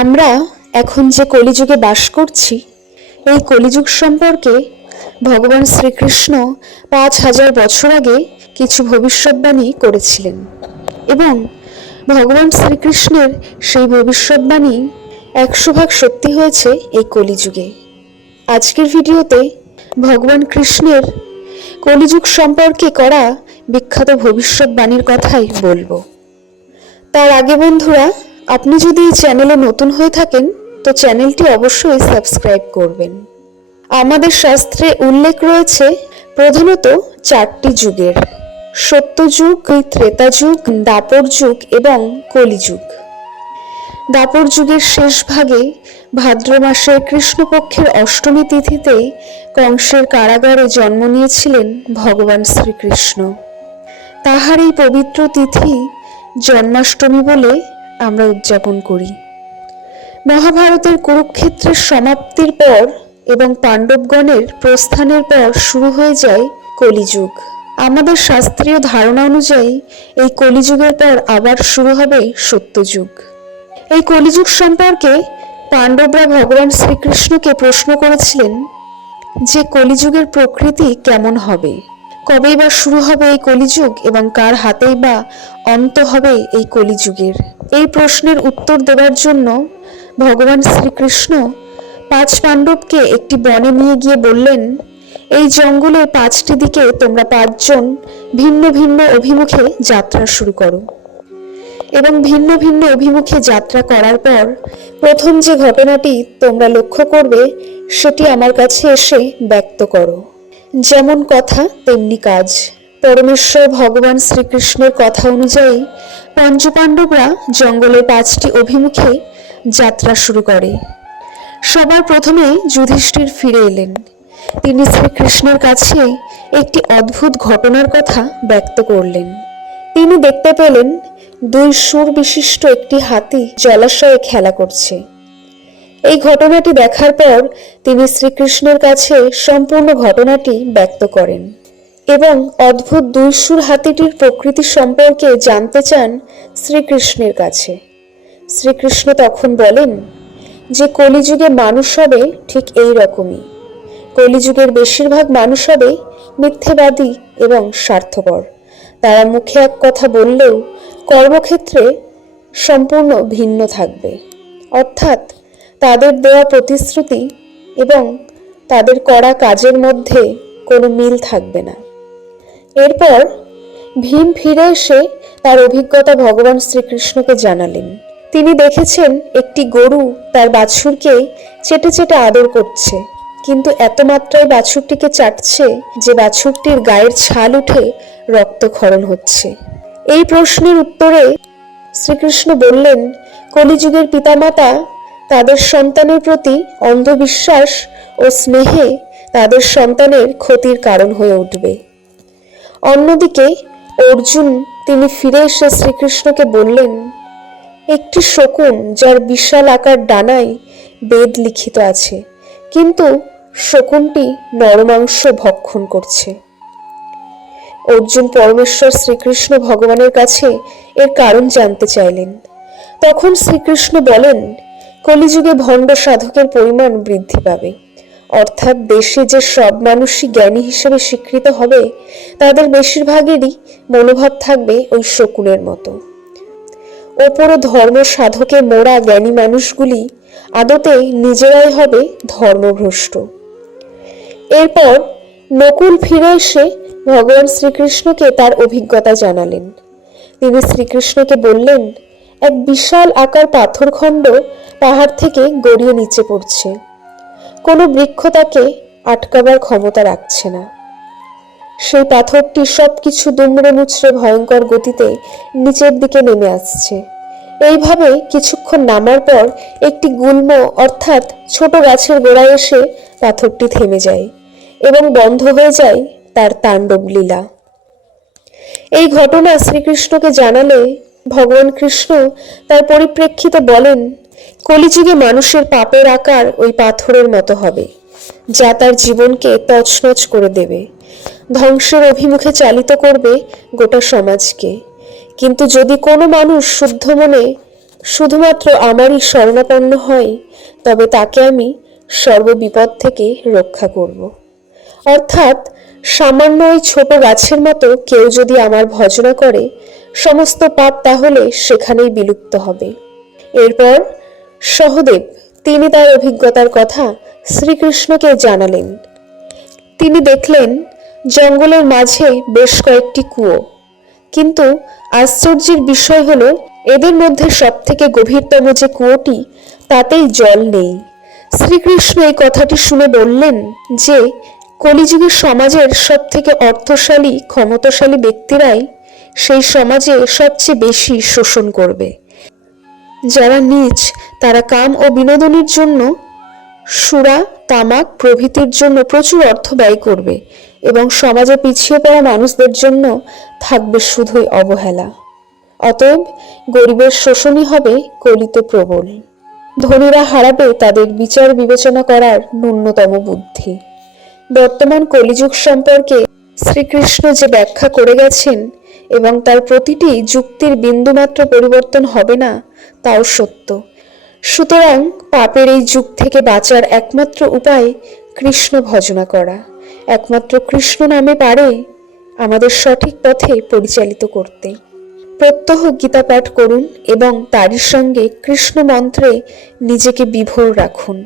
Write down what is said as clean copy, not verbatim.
আমরা এখন যে কলিযুগে বাস করছি, এই কলিযুগ সম্পর্কে ভগবান শ্রীকৃষ্ণ ৫,০০০ বছর আগে কিছু ভবিষ্যৎবাণী করেছিলেন এবং ভগবান শ্রীকৃষ্ণের সেই ভবিষ্যৎবাণী ১০০ ভাগ সত্যি হয়েছে এই কলিযুগে। আজকের ভিডিওতে ভগবান কৃষ্ণের কলিযুগ সম্পর্কে করা বিখ্যাত ভবিষ্যৎবাণীর কথাই বলবো। তার আগে বন্ধুরা, আপনি যদি এই চ্যানেলে নতুন হয়ে থাকেন তো চ্যানেলটি অবশ্যই সাবস্ক্রাইব করবেন। আমাদের শাস্ত্রে উল্লেখ রয়েছে প্রধানত ৪টি যুগের: সত্যযুগ, ত্রেতা যুগ, দ্বাপর যুগ এবং কলিযুগ। দ্বাপর যুগের শেষ ভাগে ভাদ্র মাসের কৃষ্ণপক্ষের অষ্টমী তিথিতে কংসের কারাগারে জন্ম নিয়েছিলেন ভগবান শ্রীকৃষ্ণ। তাহার এই পবিত্র তিথি জন্মাষ্টমী বলে আমরা উদযাপন করি। মহাভারতের কুরুক্ষেত্রের সমাপ্তির পর এবং পাণ্ডবগণের প্রস্থানের পর শুরু হয়ে যায় কলিযুগ। আমাদের শাস্ত্রীয় ধারণা অনুযায়ী এই কলিযুগের পর আবার শুরু হবে সত্যযুগ। এই কলিযুগ সম্পর্কে পাণ্ডবরা ভগবান শ্রীকৃষ্ণকে প্রশ্ন করেছিলেন যে কলিযুগের প্রকৃতি কেমন হবে, কবেই বা শুরু হবে এই কলিযুগ এবং কার হাতেই বা অন্ত হবে এই কলিযুগের। এই প্রশ্নের উত্তর দেওয়ার জন্য ভগবান শ্রীকৃষ্ণ ৫ পাণ্ডবকে একটি বনে নিয়ে গিয়ে বললেন, এই জঙ্গলের ৫টি দিকে তোমরা ৫ জন ভিন্ন ভিন্ন অভিমুখে যাত্রা শুরু করো এবং ভিন্ন ভিন্ন অভিমুখে যাত্রা করার পর প্রথম যে ঘটনাটি তোমরা লক্ষ্য করবে সেটি আমার কাছে এসে ব্যক্ত করো। যেমন কথা তেমনি কাজ। পরমেশ্বর ভগবান শ্রীকৃষ্ণের কথা অনুযায়ী পঞ্চপাণ্ডবরা জঙ্গলের ৫টি অভিমুখে যাত্রা শুরু করে। সবার প্রথমে যুধিষ্ঠির ফিরে এলেন। তিনি শ্রীকৃষ্ণের কাছে একটি অদ্ভুত ঘটনার কথা ব্যক্ত করলেন। তিনি দেখতে পেলেন ২ শুঁড় বিশিষ্ট একটি হাতি জলাশয়ে খেলা করছে। এই ঘটনাটি দেখার পর তিনি শ্রীকৃষ্ণের কাছে সম্পূর্ণ ঘটনাটি ব্যক্ত করেন এবং অদ্ভুত ২ শুঁড় হাতিটির প্রকৃতি সম্পর্কে জানতে চান শ্রীকৃষ্ণের কাছে। শ্রীকৃষ্ণ তখন বলেন যে কলিযুগে মানুষ হবে ঠিক এই রকমই। কলিযুগের বেশিরভাগ মানুষ হবে মিথ্যেবাদী এবং স্বার্থপর। তারা মুখে এক কথা বললেও কর্মক্ষেত্রে সম্পূর্ণ ভিন্ন থাকবে, অর্থাৎ তাদের দেওয়া প্রতিশ্রুতি এবং তাদের করা কাজের মধ্যে কোনো মিল থাকবে না। এরপর ভীম ফিরে এসে তার অভিজ্ঞতা ভগবান শ্রীকৃষ্ণকে জানালেন। তিনি দেখেছেন একটি গরু তার বাছুরকে চেটে চেটে আদর করছে, কিন্তু এত মাত্রায় বাছুরটিকে চাটছে যে বাছুরটির গায়ের ছাল উঠে রক্তক্ষরণ হচ্ছে। এই প্রশ্নের উত্তরে শ্রীকৃষ্ণ বললেন, কলিযুগের পিতামাতা তাদের সন্তানের প্রতি অন্ধবিশ্বাস ও স্নেহে তাদের সন্তানের ক্ষতির কারণ হয়ে উঠবে। অন্যদিকে অর্জুন তিনি ফিরে এসে শ্রীকৃষ্ণকে বললেন, একটি শকুন যার বিশাল আকার ডানায় বেদ লিখিত আছে, কিন্তু শকুনটি নরমাংস ভক্ষণ করছে। অর্জুন পরমেশ্বর শ্রীকৃষ্ণ ভগবানের কাছে এর কারণ জানতে চাইলেন। তখন শ্রীকৃষ্ণ বলেন, কলিযুগে ভণ্ড সাধকের পরিমাণ বৃদ্ধি পাবে, অর্থাৎ দেশে যে সব মানুষই জ্ঞানী হিসেবে স্বীকৃত হবে তাদের বেশিরভাগেরই মনোভাব থাকবে ওই শকুনের মতো। ওপর ধর্ম সাধকে মোড়া জ্ঞানী মানুষগুলি আদতে নিজেরাই হবে ধর্মভ্রষ্ট। এরপর নকুল ফিরে এসে ভগবান শ্রীকৃষ্ণকে তার অভিজ্ঞতা জানালেন। তিনি শ্রীকৃষ্ণকে বললেন, এক বিশাল আকার পাথরখণ্ড পাহাড় থেকে গড়িয়ে নিচে পড়ছে। কোনো বৃক্ষ তাকে আটকাবার ক্ষমতা রাখছে না। সেই পাথরটি সবকিছু দুমড়ে মুচড়ে ভয়ঙ্কর গতিতে নিচের দিকে নেমে আসছে। এইভাবে কিছুক্ষণ নামার পর একটি গুল্ম অর্থাৎ ছোট গাছের গোড়ায় এসে পাথরটি থেমে যায় এবং বন্ধ হয়ে যায় তার তাণ্ডব লীলা। এই ঘটনা শ্রীকৃষ্ণকে জানালে ভগবান কৃষ্ণ তার পরিপ্রেক্ষিতে বলেন, কলিযুগে মানুষের পাপের আকার ওই পাথরের মতো হবে, যা তার জীবনকে তছনছ করে দেবে, ধ্বংসের অভিমুখে চালিত করবে গোটা সমাজকে। কিন্তু যদি কোনো মানুষ শুদ্ধ মনে শুধুমাত্র আমারই শরণাপন্ন হয়, তবে তাকে আমি সর্ববিপদ থেকে রক্ষা করব। অর্থাৎ সামান্য ওই ছোট গাছের মতো কেউ যদি আমার ভজনা করে, সমস্ত পাপ তাহলে সেখানেই বিলুপ্ত হবে। এরপর সহদেব তিনি তার অভিজ্ঞতার কথা শ্রীকৃষ্ণকে জানালেন। তিনি দেখলেন জঙ্গলের মাঝে বেশ কয়েকটি কুয়ো, কিন্তু আশ্চর্যের বিষয় হলো এদের মধ্যে সবথেকে গভীরতম যে কুয়োটি, তাতেই জল নেই। শ্রীকৃষ্ণ এই কথাটি শুনে বললেন যে কলিযুগের সমাজের সবথেকে অর্থশালী ক্ষমতাশালী ব্যক্তিরাই সেই সমাজে সবচেয়ে বেশি শোষণ করবে। যারা নীচ তারা কাম ও বিনোদনের জন্য, সুরা তামাক প্রভৃতির জন্য প্রচুর অর্থ ব্যয় করবে এবং সমাজে পিছিয়ে পড়া মানুষদের জন্য থাকবে শুধুই অবহেলা। অতএব গরিবের শোষণই হবে কলিতে প্রবল। ধনীরা হারাবে তাদের বিচার বিবেচনা করার ন্যূনতম বুদ্ধি। বর্তমান কলিযুগ সম্পর্কে শ্রীকৃষ্ণ যে ব্যাখ্যা করে গেছেন এবং তার প্রতিটি যুক্তির বিন্দুমাত্র পরিবর্তন হবে না, তাও সত্য। সুতরাং পাপের এই যুগ থেকে বাঁচার একমাত্র উপায় কৃষ্ণ ভজনা করা। একমাত্র কৃষ্ণ নামে পারে আমাদের সঠিক পথে পরিচালিত করতে। প্রত্যহ গীতা পাঠ করুন এবং তারই সঙ্গে কৃষ্ণ মন্ত্রে নিজেকে বিভোর রাখুন।